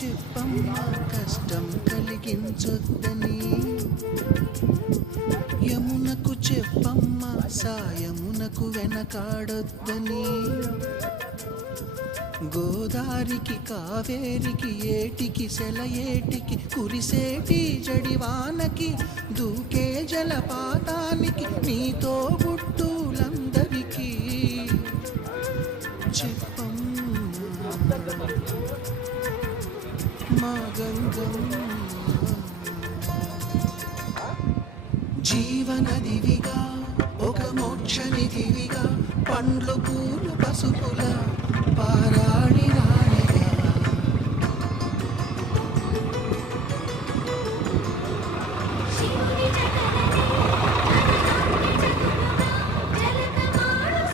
చెప్పమ్మా కష్టం కలిగించొద్దని, యమునకు చెప్పమ్మా సాయమునకు వెనకాడొద్దని, గోదారికి కావేరికి ఏటికి సెలయేటికి కురిసేటి జడివానకి దూకే జలపాతానికి నీతో బుట్టులందరికీ చెప్పమ్మా మా గంగమ్మ. జీవనదివిగా ఒక మోక్షనిధివిగా పండ్లు పూలు పసుపుల